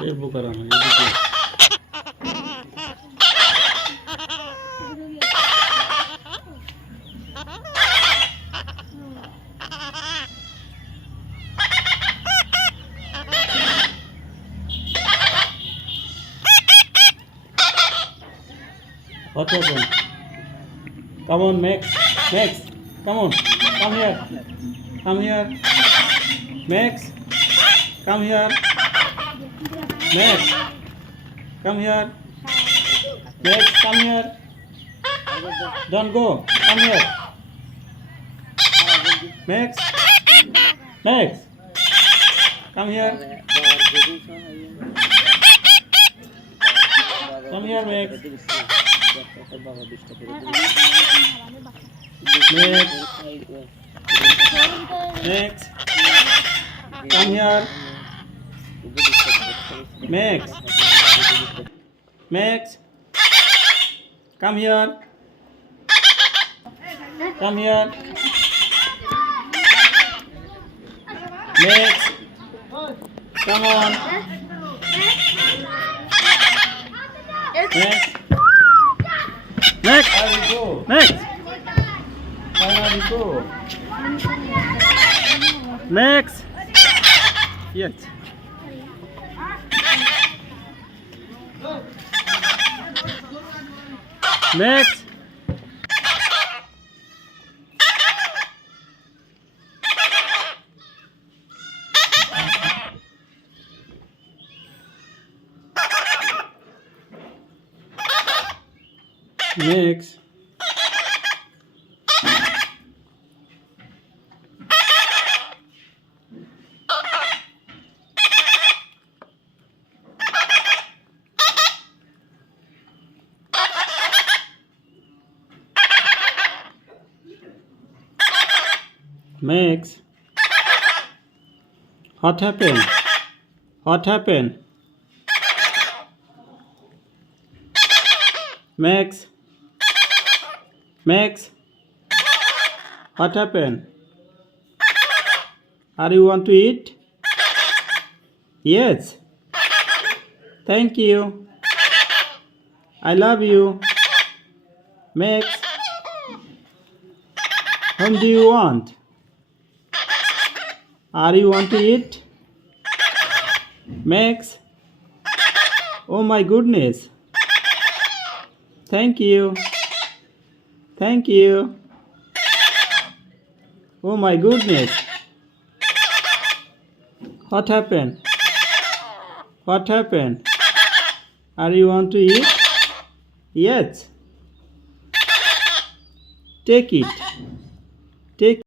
ये वो करा ना, ये देखिए। What happened? Come on, Max. Max, come on. Come here. Come here. Max, come here. Max, come here. Max, come here. Don't go. Come here. Max. Max. Come here. Come here, Max. Max. Max. Come here. Max. Max. Come here. Come here. Max. Come on. Max. Max. Where you go? Max. Where you go? Max. Yes. Max. Max. Max. What happened? What happened? Max. Max. What happened? Are you want to eat? Yes. Thank you. I love you. Max. Whom do you want? Are you want to eat? Max. Oh my goodness. Thank you. Thank you. Oh my goodness. What happened? What happened? Are you want to eat? Yes. Take it. Take